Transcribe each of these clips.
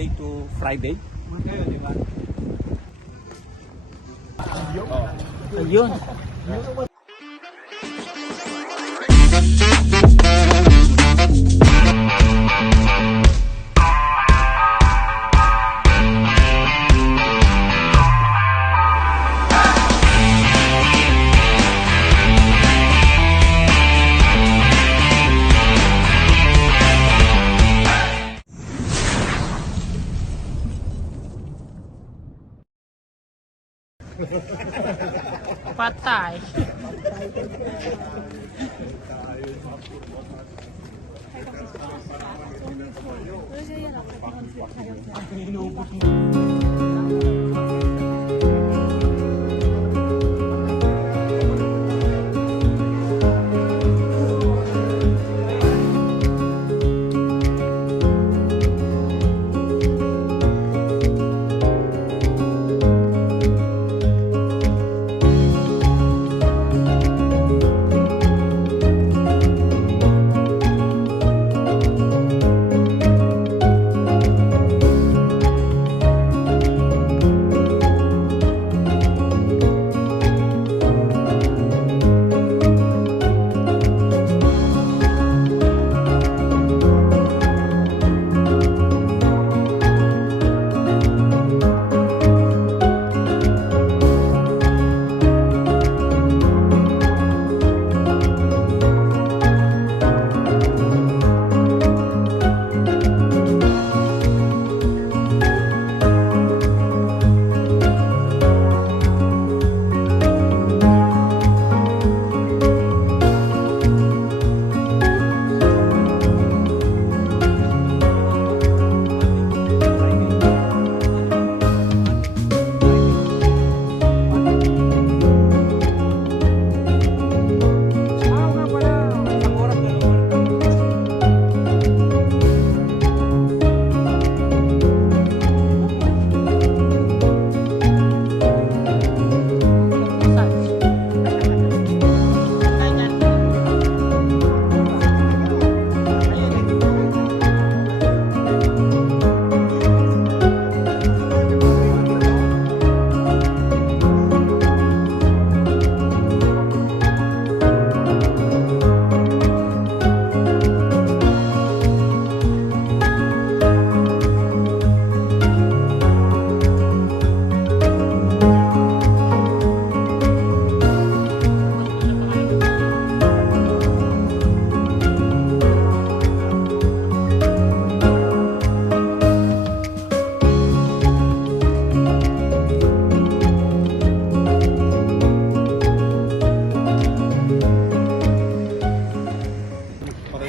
Monday to Friday. Kayo, di ba? Ayun. Patay.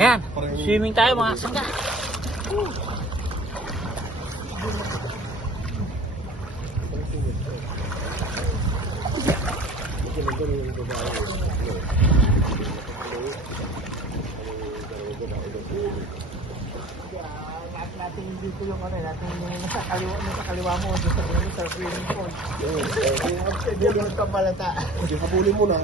Ayan, swimming tayo mga sangga. Natin dito yung ano, natin nasa kaliwa mo doon sa swimming pool. Hindi mo nagkabalata. Habulin mo na.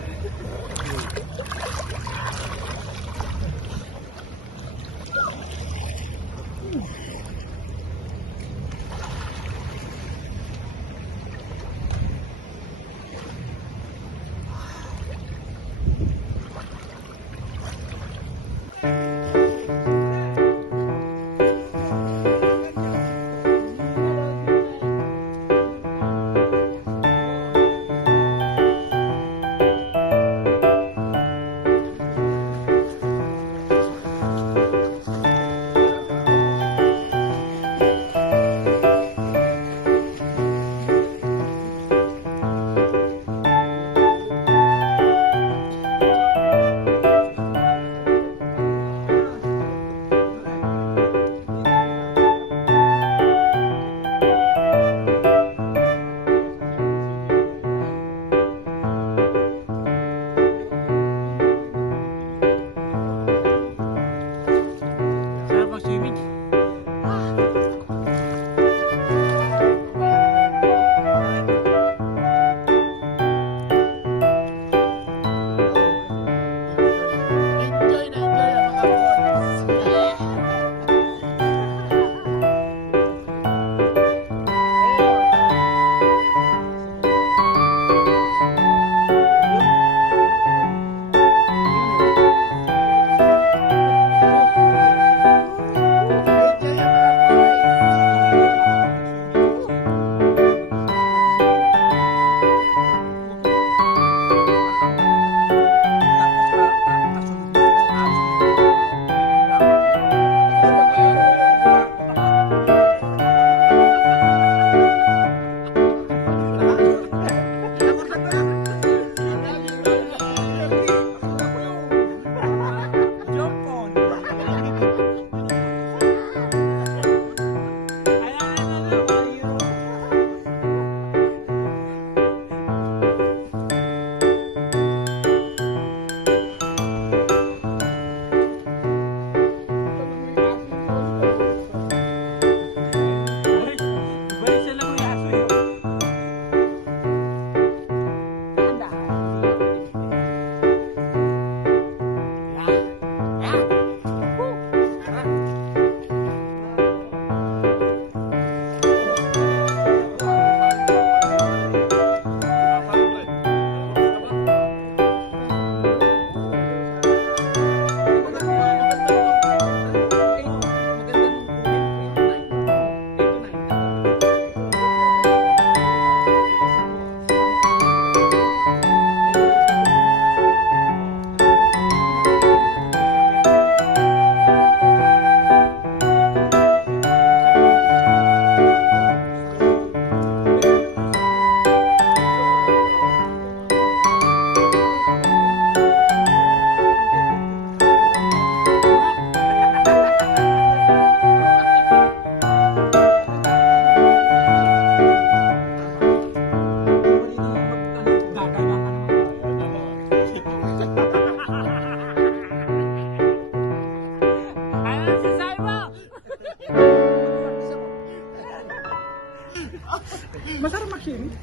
Masarap mag-swimming.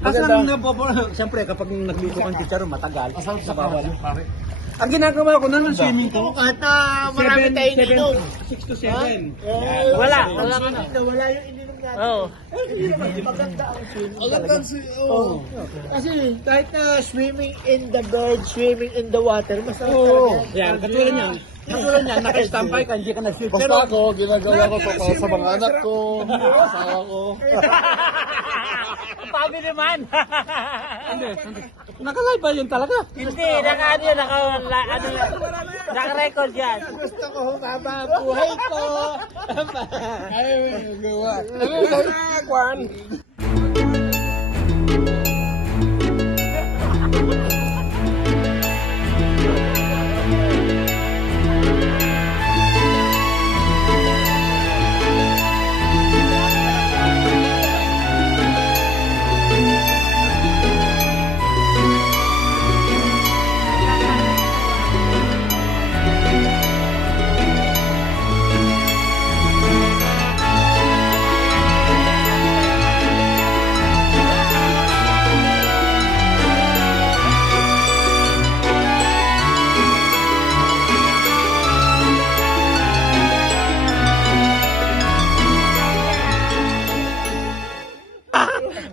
Kaso lang siyempre kapag nagluto kang chicharon matagal. Sa bawal. Ang ginagawa ko naman swimming ko. Kahit na marami tayong ininom. 6 to 7. Wala yung ininom natin. Oo. Maganda ang swimming. Kasi kahit na swimming in the bed, swimming in the water, masarap talaga. Yan, katulad niyan. Katulad niyan, naka-stampay ka, hindi ka na-swim. Basta ako, ginagawa ko to para sa mga anak ko, asawa ko. Pabi naman. Naka-live ba yun talaga? Hindi, naka-record yan. Gusto ko humaba ang buhay ko. Ay, gawa. Kwan.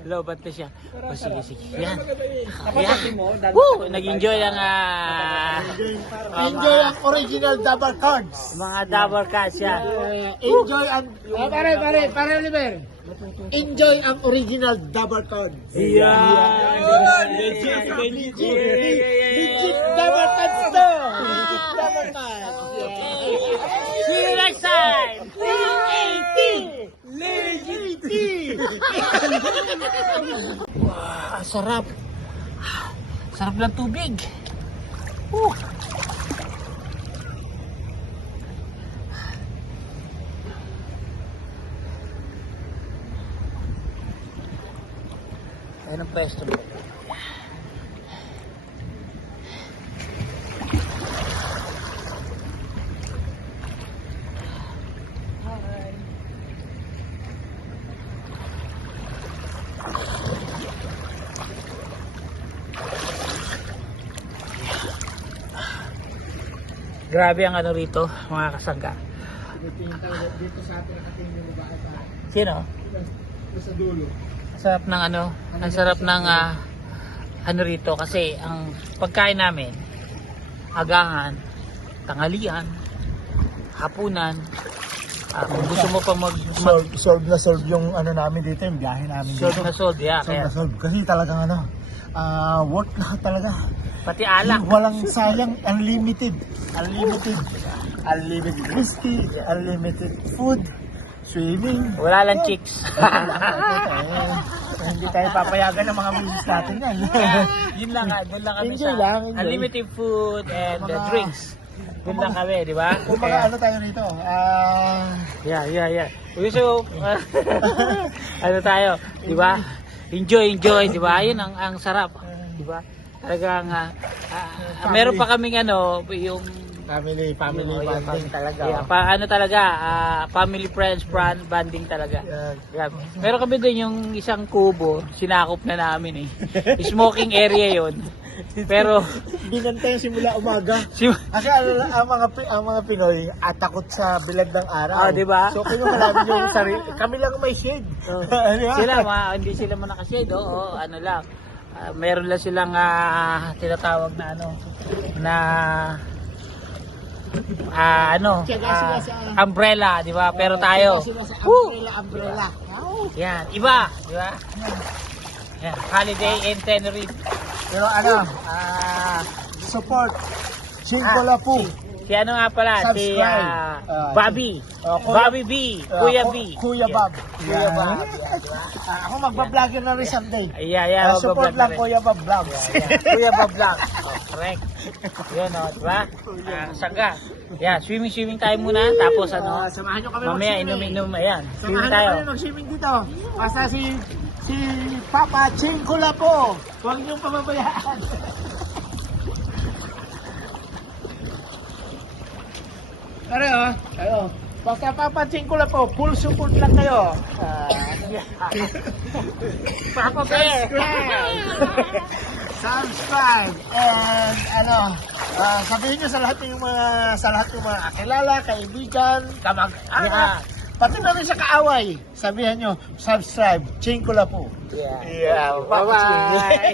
Lobat na siya. O sige. Yan. Woo! Nag-enjoy ang Enjoy ang original double cards. mga double cats yan. Enjoy ang... Pare, Oliver. Enjoy ang original double cards. Legit. Legit double cards to. Legit double cards. See you next time! Wow, sarap. Sarap ng tubig. Woo. Ayan ang pwesto mo. Grabe ang ano rito, mga kasangga. Dito sa atin nakatingin yung babae pa. Sino? Sa dulo. Ang sarap ng ano, ang sarap ng ano rito kasi ang pagkain namin, agahan, tanghalian, hapunan, kung gusto mo pang Solve na solve yung ano namin dito, yung biyahe namin dito. solve na solve, yeah, Solve kaya, na solve. Kasi talagang ano, worth na talaga. pati alak. Walang sayang, unlimited. Unlimited whiskey, unlimited food, swimming. Wala lang chicks. Hindi tayo papayagan ng mga misis natin yan. Yun lang, doon lang kami Enjoy sa lang, enjoy. unlimited food and Mga- drinks. Doon lang kami, di ba? Kung mga ano tayo rito, Yeah. So, ano tayo, di ba? Enjoy, di ba? Yun ang sarap, di ba? Talagang, meron pa kaming ano, yung family bonding talaga. Yeah, ano talaga, family friends, bonding talaga. Yan. Yeah. Meron kami din yung isang kubo, sinakop na namin eh. Smoking area yon. Pero Binantay simula umaga. si Kasi ang mga Pinoy takot sa bilad ng araw. di ba? So kinuha namin yung sarili. Kami lang may shade. Di ba? Sila hindi sila mo nakashade, oo, ano lang. Meron lang silang tinatawag na ano na Tiyaga sila sa umbrella, di ba? Pero tayo, Sila sa woo! umbrella. Yan, iba, di ba? Yan, Holiday in Tenerife. Pero ano, support. Cinco Lapu. Si ano nga pala, si Subscribe. Bobby. Kuya- Bobby B. Kuya B. Kuya Bob. Kuya Bob. Ako magbablogger na rin someday. Yeah, Support lang Kuya Bob Vlog. Kuya Bob Vlog. Oh, correct. Yun o, diba? Sangga. Yeah, swimming tayo muna. Tapos ano, Samahan nyo kami mamaya mag-swimming. inom, ayan. Samahan Swimming tayo. nyo kami mag-swimming dito. Basta si Papa Cinco Lapu. Huwag niyong pababayaan. Ayo. Basta Papa Cinco Lapu, full support lang kayo. Papa Bear. Subscribe and sabihin niyo sa lahat ng mga kakilala, kaibigan, kamag-anak, pati na rin sa kaaway. Sabihin niyo, subscribe, Ching Kula po. Yeah. Bye-bye.